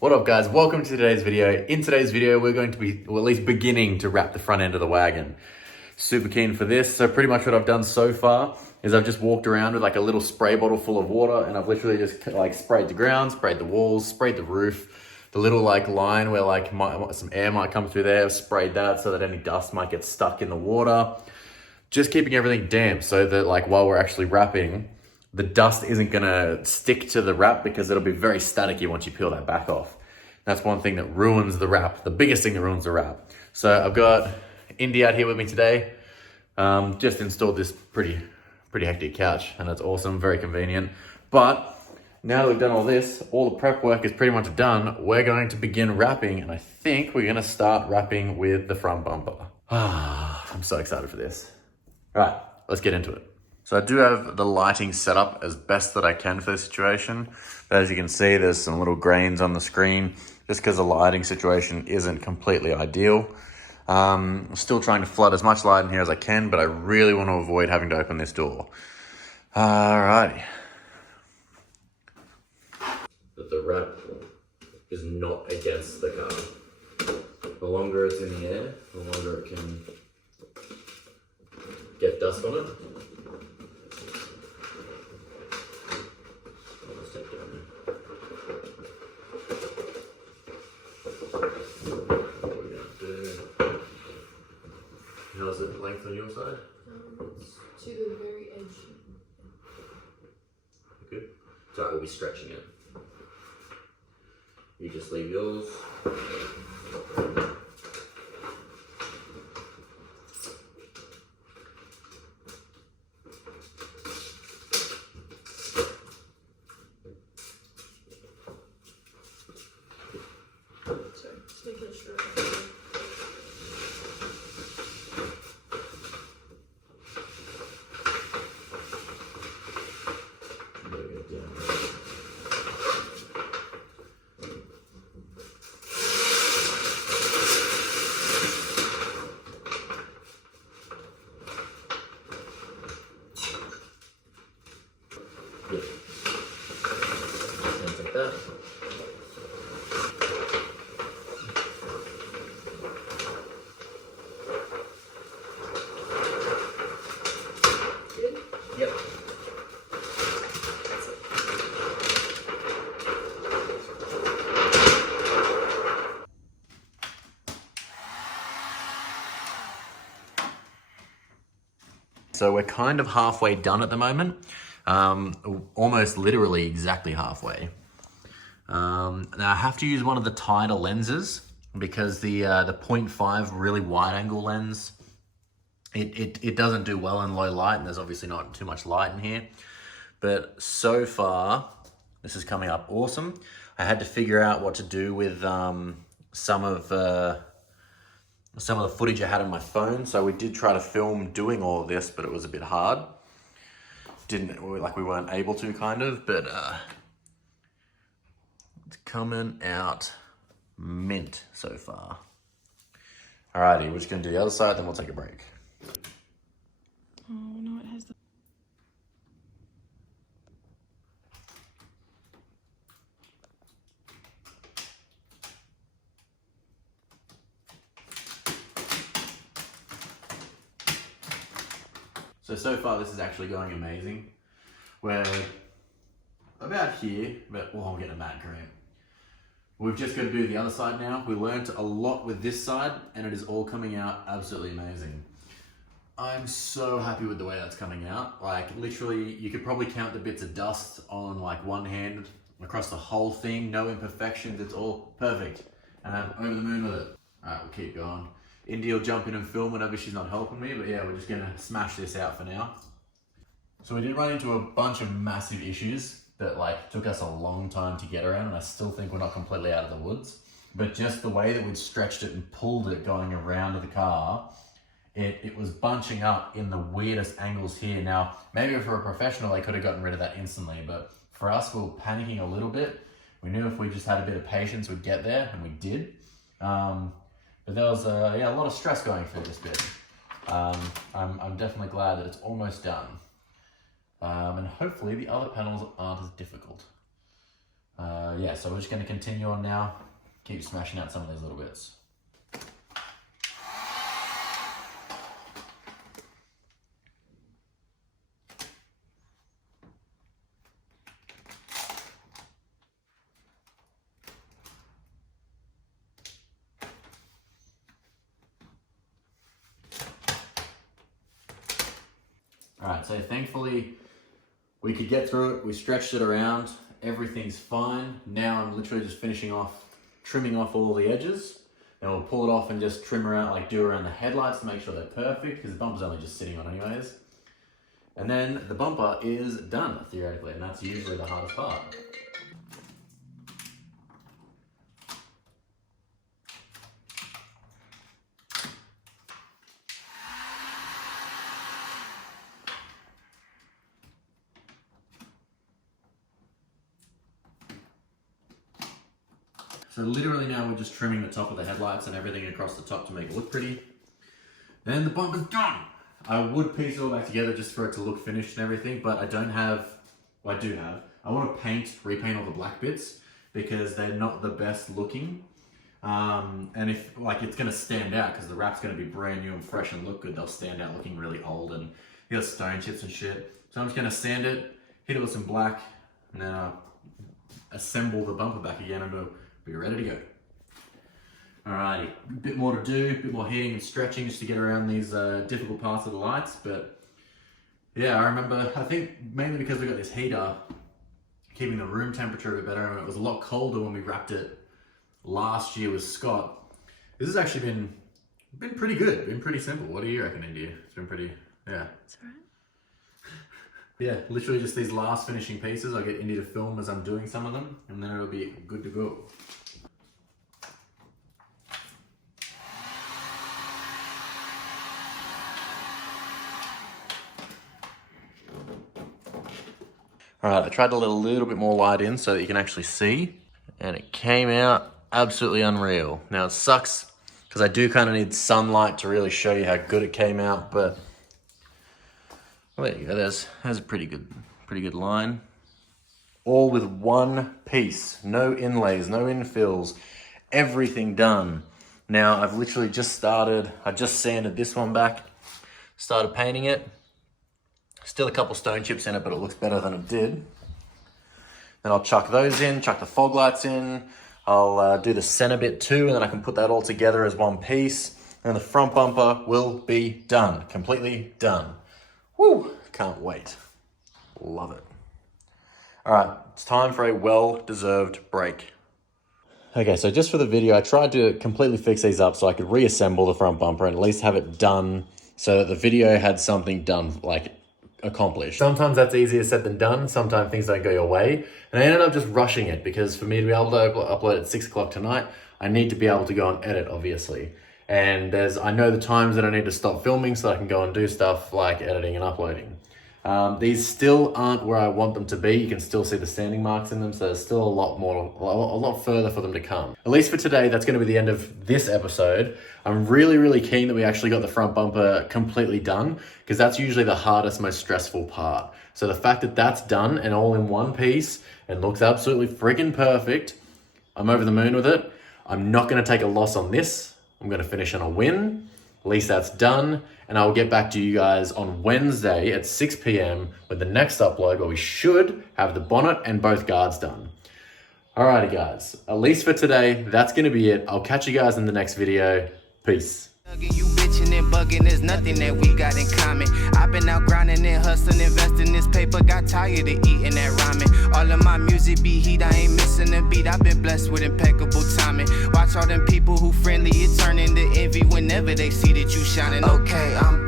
What up guys, welcome to today's video. In today's video, we're going to be, or at least beginning to wrap the front end of the wagon. Super keen for this. So pretty much what I've done so far is I've just walked around with like a little spray bottle full of water and I've literally just like sprayed the ground, sprayed the walls, sprayed the roof, the little like line where like some air might come through there, I've sprayed that so that any dust might get stuck in the water. Just keeping everything damp so that like while we're actually wrapping, the dust isn't gonna stick to the wrap because it'll be very staticky once you peel that back off. That's one thing that ruins the wrap, the biggest thing that ruins the wrap. So I've got Indy out here with me today. Just installed this pretty hectic couch and it's awesome, very convenient. But now that we've done all this, all the prep work is pretty much done. We're going to begin wrapping and I think we're gonna start wrapping with the front bumper. I'm so excited for this. All right, let's get into it. So I do have the lighting set up as best that I can for this situation. But as you can see, there's some little grains on the screen just because the lighting situation isn't completely ideal. I'm still trying to flood as much light in here as I can, but I really want to avoid having to open this door. Alrighty. That the wrap is not against the car. The longer it's in the air, the longer it can get dust on it. How's it length on your side? It's to the very edge. Good. So I will be stretching it. You just leave yours. Sorry, just making sure. Good. Things like that. Good? Yep. So we're kind of halfway done at the moment. Almost literally exactly halfway. Now I have to use one of the tighter lenses because the 0.5 really wide angle lens, it doesn't do well in low light and there's obviously not too much light in here. But so far, this is coming up awesome. I had to figure out what to do with some of the footage I had on my phone. So we did try to film doing all of this, but it was a bit we weren't able to kind of, but it's coming out mint so far. Alrighty, we're just gonna do the other side, then we'll take a break. Oh no, it has the. So far this is actually going amazing. We're about here, but I'm getting a mad cramp. We've just got to do the other side now. We learned a lot with this side and it is all coming out absolutely amazing. I'm so happy with the way that's coming out. Like literally, you could probably count the bits of dust on like one hand across the whole thing. No imperfections, it's all perfect. And I'm over the moon with it. All right, we'll keep going. Indy will jump in and film whenever she's not helping me, but yeah, we're just gonna smash this out for now. So we did run into a bunch of massive issues that like took us a long time to get around, and I still think we're not completely out of the woods. But just the way that we'd stretched it and pulled it going around the car, it was bunching up in the weirdest angles here. Now, maybe for a professional, they could have gotten rid of that instantly, but for us, we were panicking a little bit. We knew if we just had a bit of patience, we'd get there, and we did. But there was a lot of stress going through this bit. I'm definitely glad that it's almost done. And hopefully the other panels aren't as difficult. Yeah, so we're just going to continue on now. Keep smashing out some of these little bits. Alright, so thankfully we could get through it. We stretched it around. Everything's fine. Now I'm literally just trimming off all the edges. Then we'll pull it off and just trim around, like do around the headlights to make sure they're perfect, because the bumper's only just sitting on anyways. And then the bumper is done, theoretically, and that's usually the hardest part. So literally now we're just trimming the top of the headlights and everything across the top to make it look pretty. Then the bumper's done. I would piece it all back together just for it to look finished and everything, but I don't have, well, I do have. I want to repaint all the black bits because they're not the best looking. And if, like, it's going to stand out because the wrap's going to be brand new and fresh and look good, they'll stand out looking really old and you got stone chips and shit. So I'm just going to sand it, hit it with some black, and then assemble the bumper back again and we'll be ready to go. Alrighty, a bit more to do, a bit more heating and stretching just to get around these difficult parts of the lights, but yeah, I remember, I think mainly because we got this heater, keeping the room temperature a bit better, and it was a lot colder when we wrapped it last year with Scott. This has actually been pretty good, been pretty simple. What do you reckon, India? It's been pretty, yeah. That's right. Yeah, literally just these last finishing pieces. I'll get Indy to film as I'm doing some of them, and then it'll be good to go. Alright, I tried to let a little bit more light in so that you can actually see, and it came out absolutely unreal. Now it sucks, because I do kind of need sunlight to really show you how good it came out, but well, there you go, there's a pretty good line. All with one piece, no inlays, no infills, everything done. Now I've literally just started, I just sanded this one back, started painting it. Still a couple stone chips in it, but it looks better than it did. Then I'll chuck those in, chuck the fog lights in. I'll do the center bit too, and then I can put that all together as one piece. And the front bumper will be done, completely done. Woo, can't wait. Love it. All right, it's time for a well-deserved break. Okay, so just for the video, I tried to completely fix these up so I could reassemble the front bumper and at least have it done so that the video had something done, like accomplished. Sometimes that's easier said than done. Sometimes things don't go your way. And I ended up just rushing it because for me to be able to upload at 6 o'clock tonight, I need to be able to go and edit, obviously. And I know the times that I need to stop filming so I can go and do stuff like editing and uploading. These still aren't where I want them to be. You can still see the sanding marks in them, so there's still a lot further for them to come. At least for today, that's going to be the end of this episode. I'm really keen that we actually got the front bumper completely done, because that's usually the hardest, most stressful part. So the fact that that's done and all in one piece and looks absolutely freaking perfect, I'm over the moon with it. I'm not going to take a loss on this. I'm going to finish on a win. At least that's done. And I will get back to you guys on Wednesday at 6 p.m. with the next upload where we should have the bonnet and both guards done. Alrighty guys, at least for today, that's going to be it. I'll catch you guys in the next video. Peace. You bitching and bugging, there's nothing that we got in common. I've been out grinding and hustling, investing this paper, got tired of eating that ramen. All of my music be heat, I ain't missing a beat. I've been blessed with impeccable timing. Watch all them people who friendly, it turn into envy whenever they see that you shining. Okay, I'm